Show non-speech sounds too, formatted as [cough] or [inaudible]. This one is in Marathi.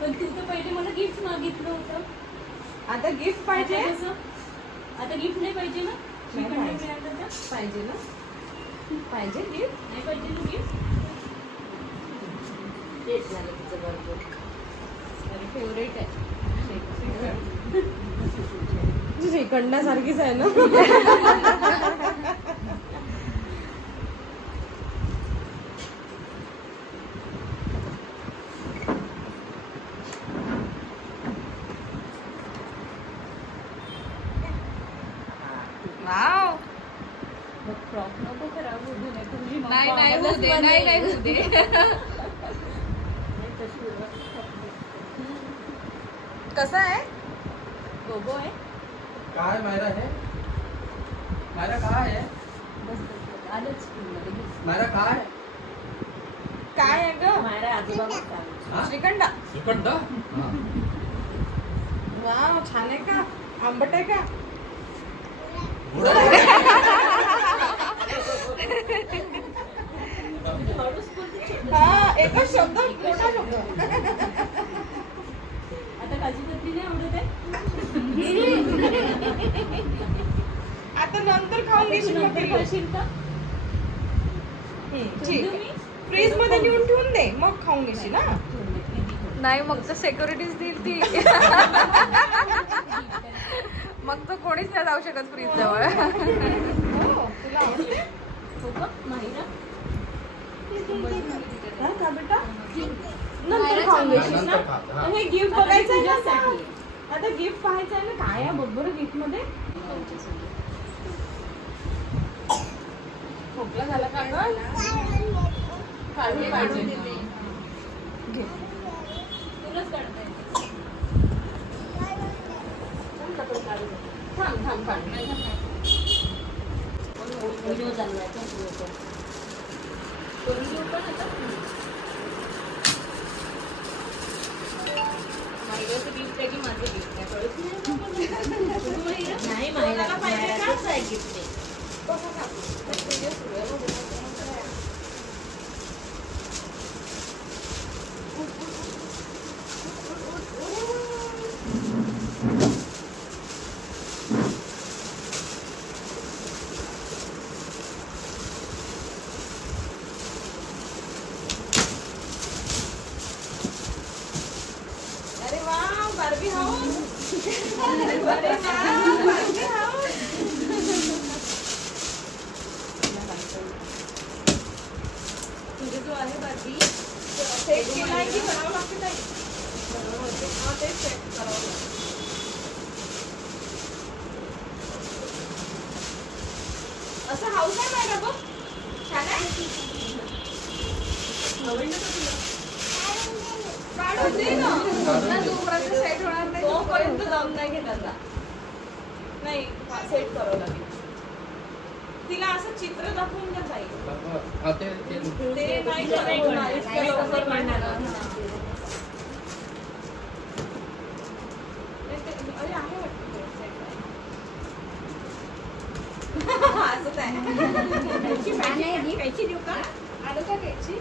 पण तू तर पहिले मला गिफ्ट मागितलं होतं आता गिफ्ट पाहिजे आता गिफ्ट नाही पाहिजे ना पाहिजे. ना पाहिजे गिफ्ट नाही पाहिजे ना गिफ्ट तेच झालं तुझं बरोबर माझी फेवरेट आहे श्रीखंडासारखीच आहे ना मग फ्रॉक नको खराब होऊ दे नाही तर तुझी मम्मा नाही नाही होऊ दे नाही नाही होऊ दे। नाही, तशी व्यवस्थित. कसं आहे गोगो आहे काय मायरा है? मायरा काय है? बस बस. आलंच स्कूलमध्ये मायरा काय काय आहे ग? मायरा आजोबा मग सांग. श्रीखंड। श्रीखंड. छान आहे का आंबट आहे का। हा एकच शब्द मोठा शब्द. आता काजू नाही आवडत आहे? आता नंतर खाऊन घेशील नंतर. खाशील का? फ्रीजमध्ये नेऊन ठेवून दे मग खाऊन घेशील ना. नाही मग तर सेक्युरिटीज देईल ती. [laughs] मग तर कोणीच नाही जाऊ शकत फ्रीज जवळ हो तुला आवडते हो का माहिरा हा का बेटा नंतर मायरा खाऊन चांगली घेशील ना नंतर खा, हा. हे गिफ्ट आता बघायचं आहे ना आता? गिफ्ट पाहायचं आहे ना काय आहे बघ बरं गिफ्टमध्ये खोकला झाला का ग काढून पाहिजे घे. तुलाच काढता थांब थांब काढ व्हिडिओ चालवायचा व्हिडिओ पण आता? माहिराचं gift आहे की माझं gift आहे? कळत नाही तुला माहिरा? नाही माहिरा कोणाला पाहिजे का? माहिराचंच आहे gift ते. अरे वा बार्बी हाऊस अरे वा बार्बी हाऊस तुझे जो आहे बाकी सेट केलाय की करावं लागते ताई? हा, तेच set करावं लागतं. असं हाऊस आहे मॅडम छान आहे. आवडलं का तुला? काढून दे ना काढून दे. तोपर्यंत सेट तोपर्यंत जाऊन नाही घेत आता नाही सेट करावं लागेल. तिला असं चित्र दाखवून द्या ताई. हा, ते- नाही. हा. अरे आहे वाटतं. असंच आहे. [laughs] [laughs] देऊ का? आलं का घ्यायची?